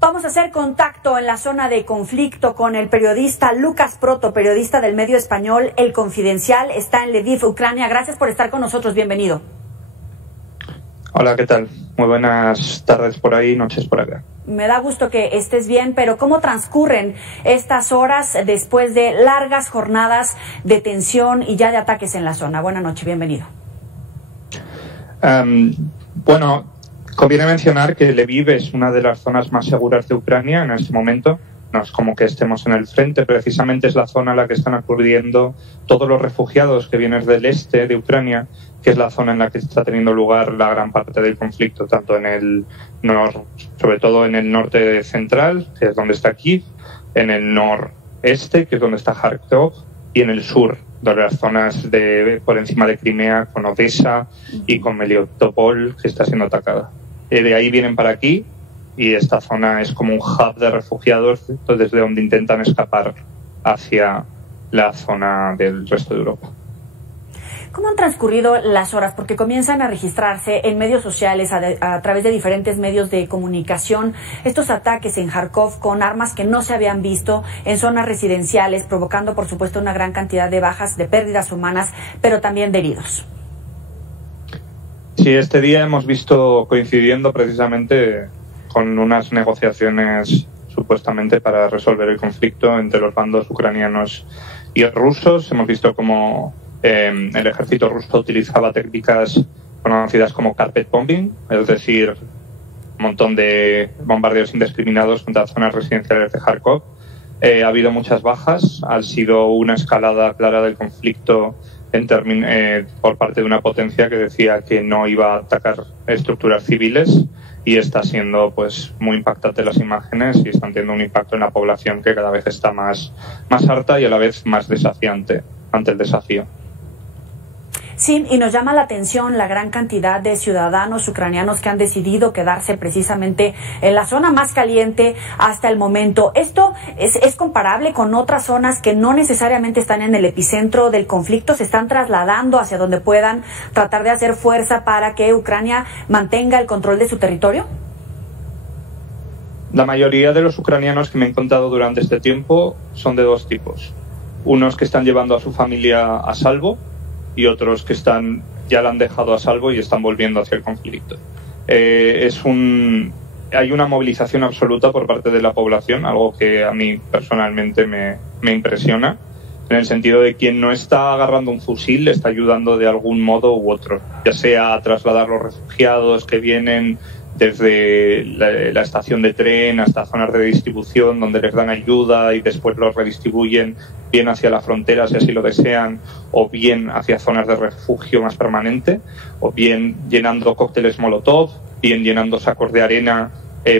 Vamos a hacer contacto en la zona de conflicto con el periodista Lucas Proto, periodista del medio español El Confidencial. Está en Lviv, Ucrania. Gracias por estar con nosotros. Bienvenido. Hola, ¿qué tal? Muy buenas tardes por ahí, noches por acá. Me da gusto que estés bien, pero ¿cómo transcurren estas horas después de largas jornadas de tensión y ya de ataques en la zona? Buenas noches, bienvenido. Bueno, conviene mencionar que Lviv es una de las zonas más seguras de Ucrania en este momento. No es como que estemos en el frente, precisamente es la zona en la que están acudiendo todos los refugiados que vienen del este de Ucrania, que es la zona en la que está teniendo lugar la gran parte del conflicto, tanto en el sobre todo en el norte central, que es donde está Kiev, en el noreste, que es donde está Kharkov, y en el sur, donde las zonas por encima de Crimea, con Odessa y con Melitopol, que está siendo atacada. De ahí vienen para aquí, y esta zona es como un hub de refugiados desde donde intentan escapar hacia la zona del resto de Europa. ¿Cómo han transcurrido las horas? Porque comienzan a registrarse en medios sociales, a través de diferentes medios de comunicación, estos ataques en Kharkov con armas que no se habían visto en zonas residenciales, provocando, por supuesto, una gran cantidad de bajas, de pérdidas humanas, pero también de heridos. Sí, este día hemos visto coincidiendo precisamente con unas negociaciones supuestamente para resolver el conflicto entre los bandos ucranianos y rusos. Hemos visto cómo el ejército ruso utilizaba técnicas conocidas como carpet bombing, es decir, un montón de bombardeos indiscriminados contra zonas residenciales de Kharkov. Ha habido muchas bajas, ha sido una escalada clara del conflicto por parte de una potencia que decía que no iba a atacar estructuras civiles, y está siendo pues muy impactante las imágenes y están teniendo un impacto en la población que cada vez está más harta y a la vez más desafiante ante el desafío. Sí, y nos llama la atención la gran cantidad de ciudadanos ucranianos que han decidido quedarse precisamente en la zona más caliente hasta el momento. ¿Esto es comparable con otras zonas que no necesariamente están en el epicentro del conflicto? ¿Se están trasladando hacia donde puedan tratar de hacer fuerza para que Ucrania mantenga el control de su territorio? La mayoría de los ucranianos que me he encontrado durante este tiempo son de dos tipos. Unos que están llevando a su familia a salvo, y otros que ya la han dejado a salvo y están volviendo hacia el conflicto. Hay una movilización absoluta por parte de la población, algo que a mí personalmente me impresiona, en el sentido de quien no está agarrando un fusil le está ayudando de algún modo u otro, ya sea a trasladar los refugiados que vienen desde la estación de tren hasta zonas de distribución donde les dan ayuda y después los redistribuyen bien hacia la frontera si así lo desean, o bien hacia zonas de refugio más permanente, o bien llenando cócteles molotov, bien llenando sacos de arena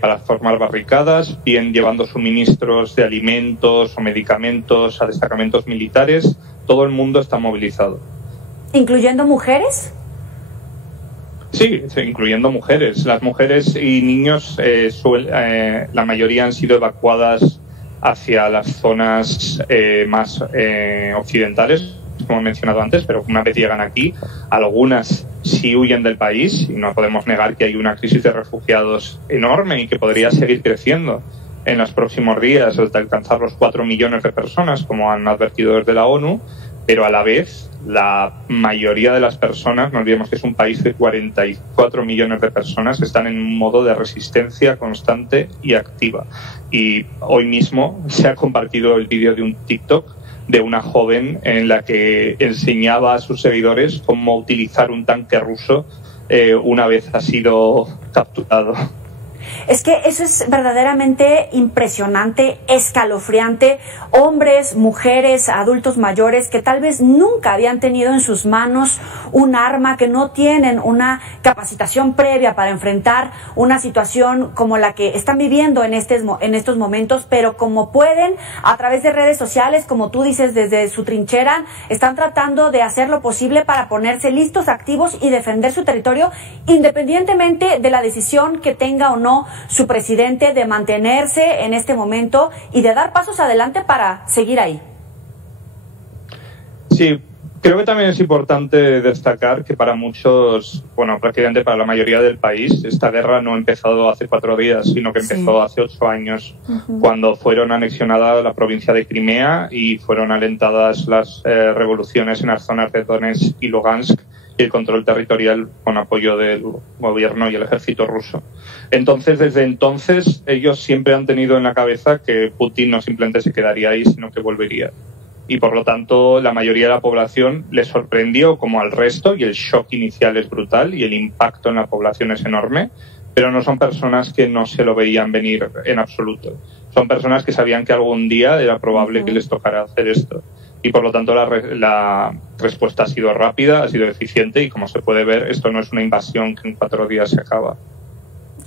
para formar barricadas, bien llevando suministros de alimentos o medicamentos a destacamentos militares. Todo el mundo está movilizado. ¿Incluyendo mujeres? Sí, incluyendo mujeres. Las mujeres y niños, la mayoría han sido evacuadas hacia las zonas más occidentales, como he mencionado antes, pero una vez llegan aquí, algunas sí huyen del país, y no podemos negar que hay una crisis de refugiados enorme y que podría seguir creciendo en los próximos días hasta alcanzar los 4 millones de personas, como han advertido desde la ONU, pero a la vez la mayoría de las personas, no olvidemos que es un país de 44 millones de personas, están en un modo de resistencia constante y activa. Y hoy mismo se ha compartido el vídeo de un TikTok de una joven en la que enseñaba a sus seguidores cómo utilizar un tanque ruso una vez ha sido capturado. Es que eso es verdaderamente impresionante, escalofriante. Hombres, mujeres, adultos mayores que tal vez nunca habían tenido en sus manos un arma, que no tienen una capacitación previa para enfrentar una situación como la que están viviendo en estos momentos, pero como pueden, a través de redes sociales, como tú dices, desde su trinchera, están tratando de hacer lo posible para ponerse listos, activos y defender su territorio, independientemente de la decisión que tenga o no su presidente de mantenerse en este momento y de dar pasos adelante para seguir ahí. Sí, Creo que también es importante destacar que para muchos, bueno, prácticamente para la mayoría del país, esta guerra no ha empezado hace 4 días, sino que empezó hace 8 años, cuando fueron anexionadas la provincia de Crimea y fueron alentadas las revoluciones en las zonas de Donetsk y Lugansk y el control territorial con apoyo del gobierno y el ejército ruso. Entonces, desde entonces, ellos siempre han tenido en la cabeza que Putin no simplemente se quedaría ahí, sino que volvería. Y por lo tanto la mayoría de la población le sorprendió como al resto y el shock inicial es brutal y el impacto en la población es enorme, pero no son personas que no se lo veían venir en absoluto. Son personas que sabían que algún día era probable que les tocara hacer esto. Y por lo tanto la respuesta ha sido rápida, ha sido eficiente y como se puede ver, esto no es una invasión que en 4 días se acaba.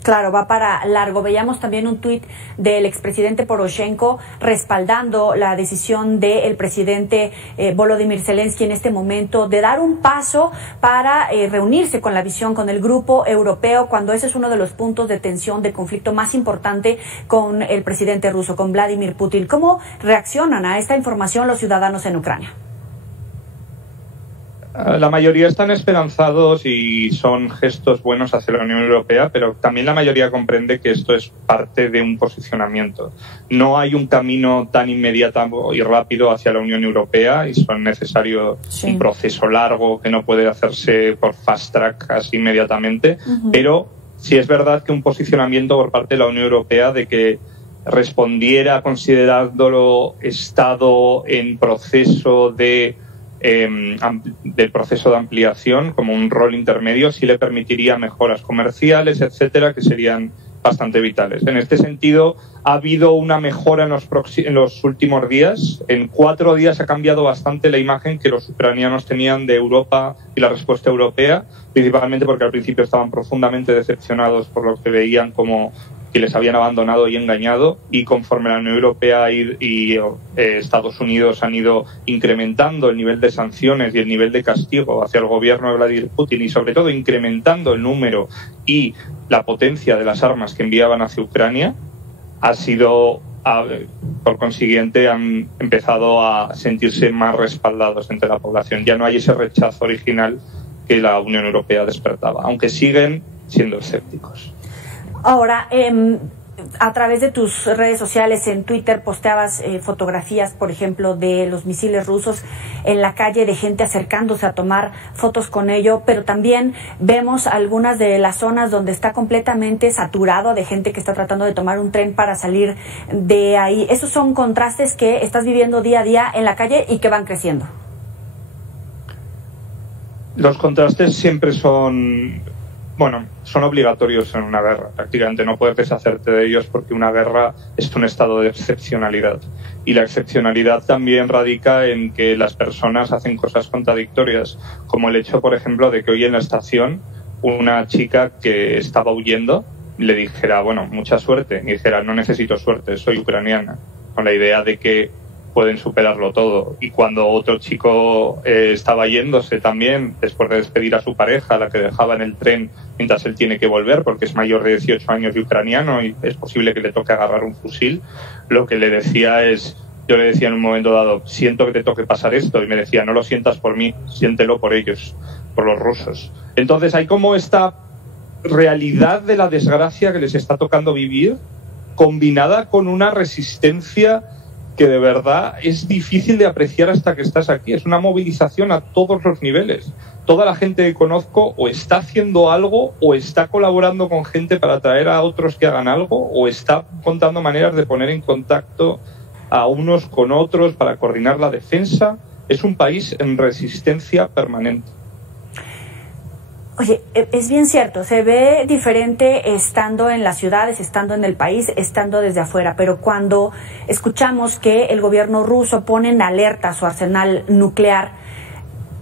Claro, va para largo. Veíamos también un tuit del expresidente Poroshenko respaldando la decisión del presidente Volodymyr Zelensky en este momento de dar un paso para reunirse con la visión, con el grupo europeo, cuando ese es uno de los puntos de tensión, de conflicto más importante con el presidente ruso, con Vladimir Putin. ¿Cómo reaccionan a esta información los ciudadanos en Ucrania? La mayoría están esperanzados y son gestos buenos hacia la Unión Europea, pero también la mayoría comprende que esto es parte de un posicionamiento. No hay un camino tan inmediato y rápido hacia la Unión Europea y es necesario un proceso largo que no puede hacerse por fast track casi inmediatamente, pero sí es verdad que un posicionamiento por parte de la Unión Europea de que respondiera considerándolo Estado en proceso del proceso de ampliación como un rol intermedio sí le permitiría mejoras comerciales, etcétera, que serían bastante vitales. En este sentido, ha habido una mejora en los últimos días. En 4 días ha cambiado bastante la imagen que los ucranianos tenían de Europa y la respuesta europea, principalmente porque al principio estaban profundamente decepcionados por lo que veían como que les habían abandonado y engañado, y conforme la Unión Europea y Estados Unidos han ido incrementando el nivel de sanciones y el nivel de castigo hacia el gobierno de Vladimir Putin y sobre todo incrementando el número y la potencia de las armas que enviaban hacia Ucrania, por consiguiente han empezado a sentirse más respaldados entre la población. Ya no hay ese rechazo original que la Unión Europea despertaba, aunque siguen siendo escépticos. Ahora, a través de tus redes sociales, en Twitter, posteabas fotografías, por ejemplo, de los misiles rusos en la calle, de gente acercándose a tomar fotos con ello, pero también vemos algunas de las zonas donde está completamente saturado de gente que está tratando de tomar un tren para salir de ahí. Esos son contrastes que estás viviendo día a día en la calle y que van creciendo. Los contrastes siempre son obligatorios en una guerra. Prácticamente no puedes deshacerte de ellos porque una guerra es un estado de excepcionalidad. Y la excepcionalidad también radica en que las personas hacen cosas contradictorias, como el hecho, por ejemplo, de que hoy en la estación una chica que estaba huyendo le dijera, bueno, mucha suerte, y dijera, no necesito suerte, soy ucraniana, con la idea de que pueden superarlo todo. Y cuando otro chico estaba yéndose también, después de despedir a su pareja, la que dejaba en el tren mientras él tiene que volver, porque es mayor de 18 años y ucraniano y es posible que le toque agarrar un fusil, lo que le decía es, yo le decía en un momento dado, siento que te toque pasar esto, y me decía, no lo sientas por mí, siéntelo por ellos, por los rusos. Entonces hay como esta realidad de la desgracia que les está tocando vivir, combinada con una resistencia que de verdad es difícil de apreciar hasta que estás aquí. Es una movilización a todos los niveles. Toda la gente que conozco o está haciendo algo o está colaborando con gente para atraer a otros que hagan algo o está contando maneras de poner en contacto a unos con otros para coordinar la defensa. Es un país en resistencia permanente. Oye, es bien cierto, se ve diferente estando en las ciudades, estando en el país, estando desde afuera, pero cuando escuchamos que el gobierno ruso pone en alerta su arsenal nuclear,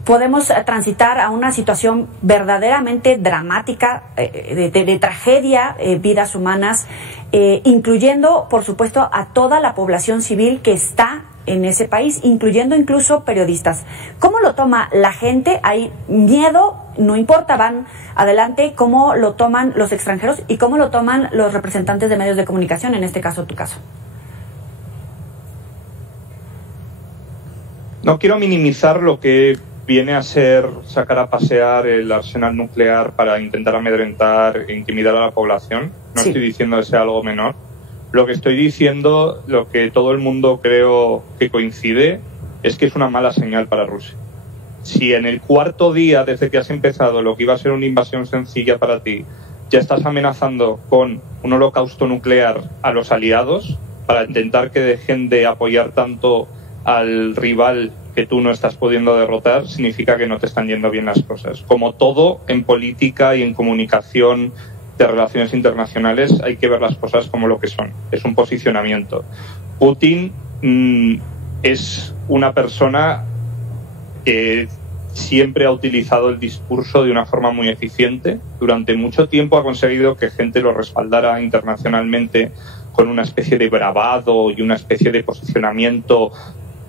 podemos transitar a una situación verdaderamente dramática, de tragedia, vidas humanas, incluyendo, por supuesto, a toda la población civil que está en ese país, incluyendo incluso periodistas. ¿Cómo lo toma la gente? ¿Hay miedo? No importa, van adelante. ¿Cómo lo toman los extranjeros y cómo lo toman los representantes de medios de comunicación, en este caso, tu caso? No quiero minimizar lo que viene a ser sacar a pasear el arsenal nuclear para intentar amedrentar e intimidar a la población. No estoy diciendo que sea algo menor. Lo que estoy diciendo, lo que todo el mundo creo que coincide, es que es una mala señal para Rusia. Si en el cuarto día desde que has empezado lo que iba a ser una invasión sencilla para ti, ya estás amenazando con un holocausto nuclear a los aliados para intentar que dejen de apoyar tanto al rival que tú no estás pudiendo derrotar, significa que no te están yendo bien las cosas. Como todo en política y en comunicación de relaciones internacionales, hay que ver las cosas como lo que son. Es un posicionamiento. Putin es una persona que siempre ha utilizado el discurso de una forma muy eficiente. Durante mucho tiempo ha conseguido que gente lo respaldara internacionalmente con una especie de bravado y una especie de posicionamiento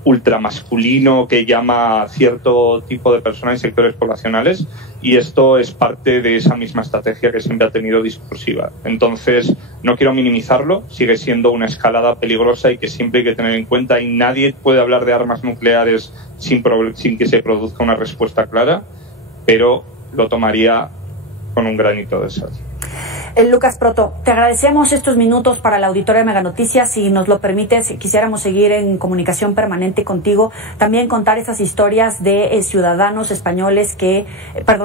ultramasculino que llama a cierto tipo de personas y sectores poblacionales, y esto es parte de esa misma estrategia que siempre ha tenido discursiva. Entonces, no quiero minimizarlo, sigue siendo una escalada peligrosa y que siempre hay que tener en cuenta, y nadie puede hablar de armas nucleares sin que se produzca una respuesta clara, pero lo tomaría con un granito de sal. Lucas Proto, te agradecemos estos minutos para la auditoría de Mega Noticias. Si nos lo permites, quisiéramos seguir en comunicación permanente contigo, también contar esas historias de ciudadanos españoles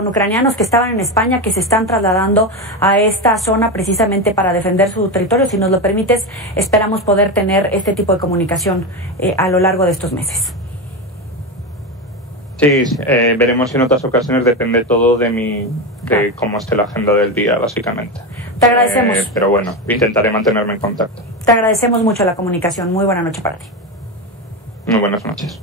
ucranianos que estaban en España, que se están trasladando a esta zona precisamente para defender su territorio. Si nos lo permites, esperamos poder tener este tipo de comunicación a lo largo de estos meses. Sí, veremos en otras ocasiones, depende todo de cómo esté la agenda del día, básicamente. Te agradecemos. Pero bueno, intentaré mantenerme en contacto. Te agradecemos mucho la comunicación. Muy buena noche para ti. Muy buenas noches.